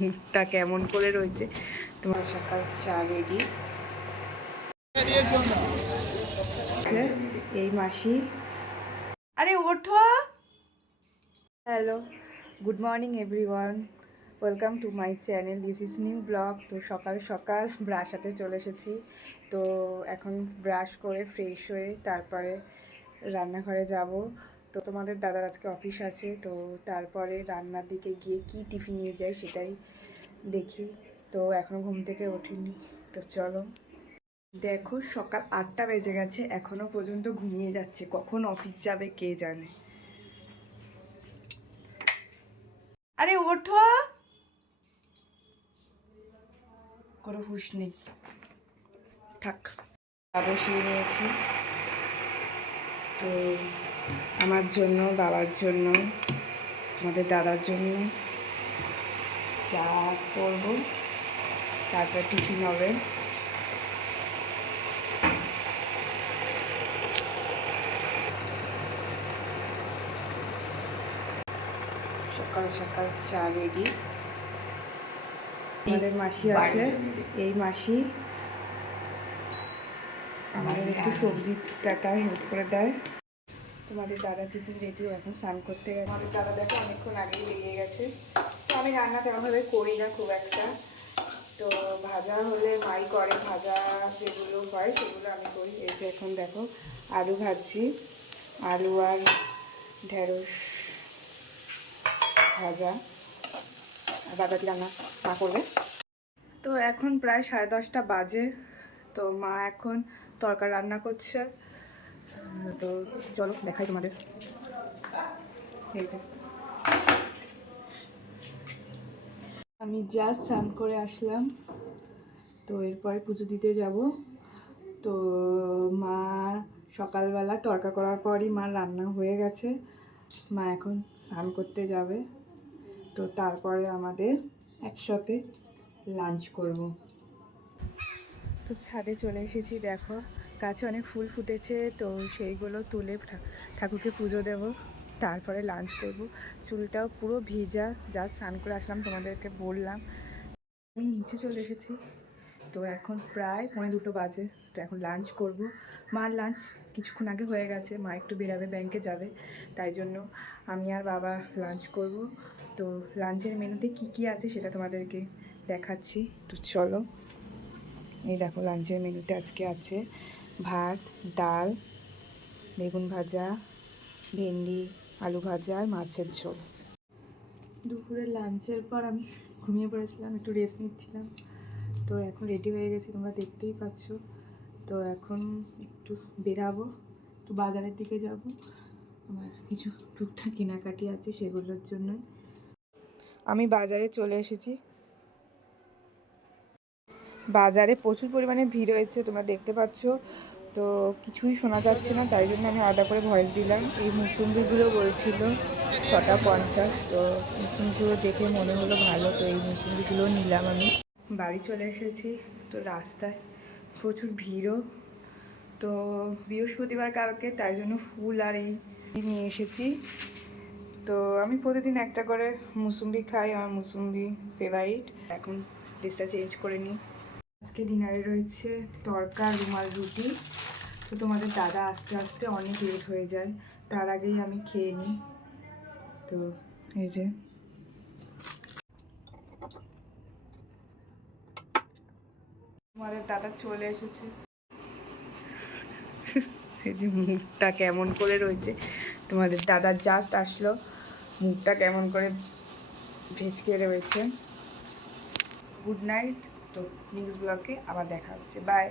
মুখটা কেমন করে রয়েছে? তোমার সকাল চা রেডি এই মাসি। আরে ওঠো। Hello good morning everyone welcome to my channel this is new blog তো সকাল সকাল ব্রাশ হাতে চলে এসেছি। তো এখন ব্রাশ করে ফ্রেশ হয়ে তারপরে রান্নাঘরে যাব। তো তোমাদের দাদার আজকে অফিস আছে, তো তারপরে রান্নার দিকে গিয়ে কি টিফিন নিয়ে যাই সেটাই দেখি। তো এখনও ঘুম থেকে ওঠিনি, তো চলো। দেখো সকাল আটটা বেজে গেছে, এখনও পর্যন্ত ঘুমিয়ে যাচ্ছে, কখন অফিস যাবে কে জানে। আরে ওঠো! কোনো হুশ নেই। থাক বসিয়ে নিয়েছি। তো আমার জন্য বাবার জন্য আমাদের দাদার জন্য চা করব তারপর টিফিন হবে। সকাল সকাল চা রেডি। আমাদের মাসি আছে। এই মাসি আমাদের একটু সবজি কাটার হেল্প করে দেয়। তোমাদের দাদা টিফিন রেডি এখন স্নান করতে গেছে। আমাদের দাদা দেখো অনেকক্ষণ আগেই লেগে গেছে। তো আমি রান্না তেমনভাবে করি না খুব একটা। তো ভাজা হলে মাই করে, ভাজা যেগুলো হয় সেগুলো আমি করি। এই যে এখন দেখো আলু ভাজছি। আলু আর ঢেঁড়স ভাজা। বাদাতি রান্না মা করবে। তো এখন প্রায় সাড়ে দশটা বাজে। তো মা এখন তরকার রান্না করছে। তো চলো, দেখাই তোমাদের। আমি জাস্ট স্নান করে আসলাম। তো এরপরে পুজো দিতে যাব। তো মা সকালবেলা তরকা করার পরই মা রান্না হয়ে গেছে। মা এখন স্নান করতে যাবে। তো তারপরে আমাদের একসাথে লাঞ্চ করব। তো ছাদে চলে এসেছি, দেখো। গাছে অনেক ফুল ফুটেছে, তো সেইগুলো তুলে ঠাকুরকে পুজো দেব, তারপরে লাঞ্চ করব। চুলটাও পুরো ভিজা যা স্নান করে আসলাম, তোমাদেরকে বললাম। আমি নিচে চলে এসেছি, তো এখন প্রায় পৌনে দুটো বাজে, তো এখন লাঞ্চ করব। মার লাঞ্চ কিছুক্ষণ আগে হয়ে গেছে, মা একটু বেরাবে ব্যাংকে যাবে, তাই জন্য আমি আর বাবা লাঞ্চ করব। তো লাঞ্চের মেনুতে কি কি আছে সেটা তোমাদেরকে দেখাচ্ছি, তো চলো। এই দেখো লাঞ্চের মেনুতে আজকে আছে ভাত, ডাল, বেগুন ভাজা, ভেন্ডি, আলু ভাজা আর মাছের ঝোল। দুপুরের লাঞ্চের পর আমি ঘুমিয়ে পড়েছিলাম, একটু রেস্ট নিচ্ছিলাম। তো এখন রেডি হয়ে গেছি, তোমরা দেখতেই পাচ্ছ। তো এখন একটু বেরাবো, একটু বাজারের দিকে যাব। আমার কিছু টুকটাক কেনাকাটি আছে সেগুলোর জন্যই। আমি বাজারে চলে এসেছি বাজারে প্রচুর পরিমাণে ভিড় হয়েছে, তোমরা দেখতে পাচ্ছ। তো কিছুই শোনা যাচ্ছে না, তাই জন্য আমি আলাদা করে ভয়েস দিলাম। এই মুসুম্বিগুলো বলছিল ছটা পঞ্চাশ, তো মুসুম্বিগুলো দেখে মনে হলো ভালো, তো এই মুসুম্বিগুলো নিলাম আমি। বাড়ি চলে এসেছি, তো রাস্তায় প্রচুর ভিড়ও। তো বৃহস্পতিবার কালকে, তাই জন্য ফুল আর এই নিয়ে এসেছি। তো আমি প্রতিদিন একটা করে মুসুম্বি খাই, আমার মুসুম্বি ফেভারিট এখন ডিশটা চেঞ্জ করে নিই। আজকে ডিনারে রয়েছে তরকা, রুমাল, রুটি। তো তোমাদের দাদা আস্তে আস্তে অনেক লেট হয়ে যায়। তার আগেই আমি খেয়ে নিই। তো এই যে। তোমাদের দাদা চলে এসেছে। এই যে মুখটা কেমন করে রয়েছে। তোমাদের দাদা জাস্ট আসলো। মুখটা কেমন করে ভেজকে রয়েছে। গুড নাইট তো নেক্সট ব্লগে আবার দেখা হচ্ছে। বাই